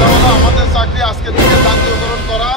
সেটা হলো আমাদের চাকরি আজকে থেকে জাতীয়করণ করা।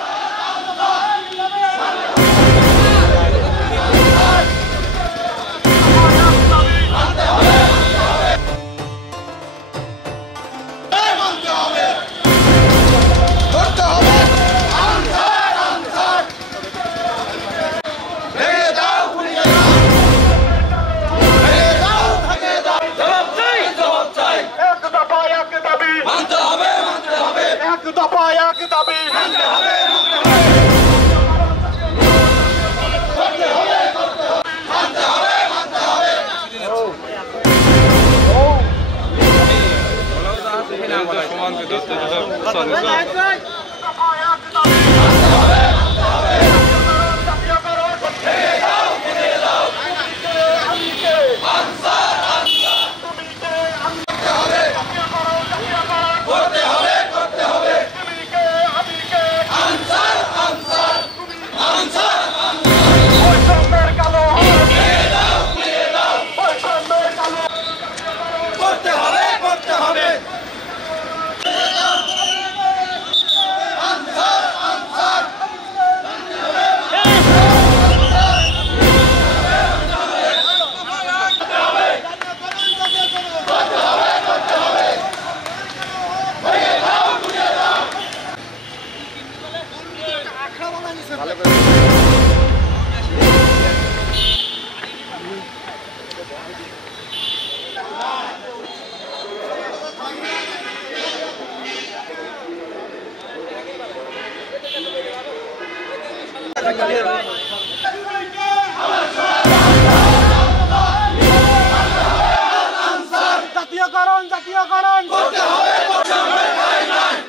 জাতীয়করণ করতে হবে।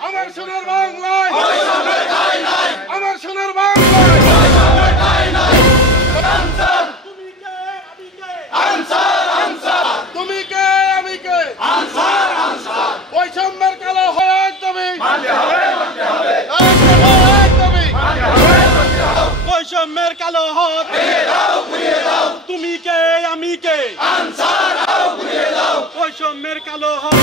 আমার সোনার বাংলায়, আমার সোনার বাংলায় তুমি কে আমি কে বৈষম্যের কালো হয়ে একদমই বৈষম্যের কালো হাত তুমি কে আমি কে বৈষম্যের কালো হাত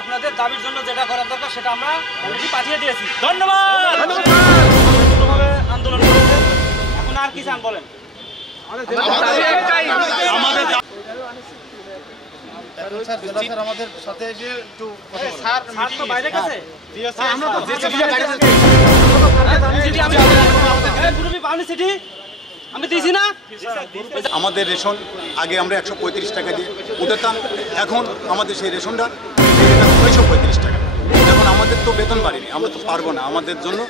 আপনাদের দাবির জন্য যেটা করার দরকার সেটা আমরা অলরেডি পাঠিয়ে দিয়েছি। ধন্যবাদ। আন্দোলন করেছেন, এখন আর কি চান বলেন? আমাদের সাথে এসে একটু বাইরে গেছে আমি দিয়েছি না। আমাদের রেশন আগে আমরা 135 টাকা দিয়ে উঠাতাম, এখন আমাদের সেই রেশনটা 635 টাকা। এখন আমাদের তো বেতন বাড়েনি, আমরা তো পারবো না, আমাদের জন্য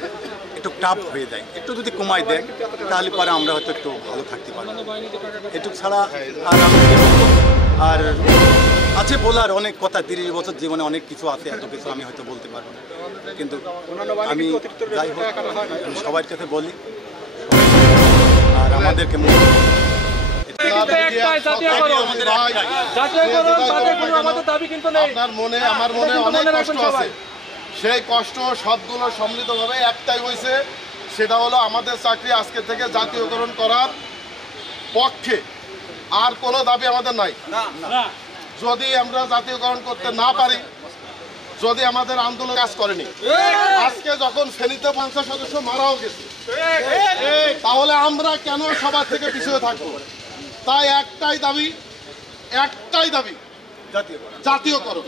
একটু টাফ হয়ে যায়। একটু যদি কমায় দেয় তাহলে পরে আমরা হয়তো একটু ভালো থাকতে পারবো। এটুক ছাড়া আর আমি আর আছে বলার অনেক কথা, 30 বছর জীবনে অনেক কিছু আছে, এত কিছু আমি হয়তো বলতে পারবো না, কিন্তু আমি যাই হোক আমি সবার কাছে বলি আর আমাদেরকে আপনার মনে আমার মনে অনেক কষ্ট আছে, সেই কষ্ট সবগুলো সম্মিলিতভাবে একটাই হয়েছে, সেটা হলো আমাদের চাকরি আজকে থেকে জাতীয়করণ করার পক্ষে। আর কোনো দাবি আমাদের নাই। যদি আমরা জাতীয়করণ করতে না পারি, যদি আমাদের আন্দোলন কাজ করেনি, আজকে যখন ফেনীতে 50 সদস্য মারাও গেছে, তাহলে আমরা কেন সবার থেকে পিছিয়ে থাকবো? তাই একটাই দাবি জাতীয়করণ।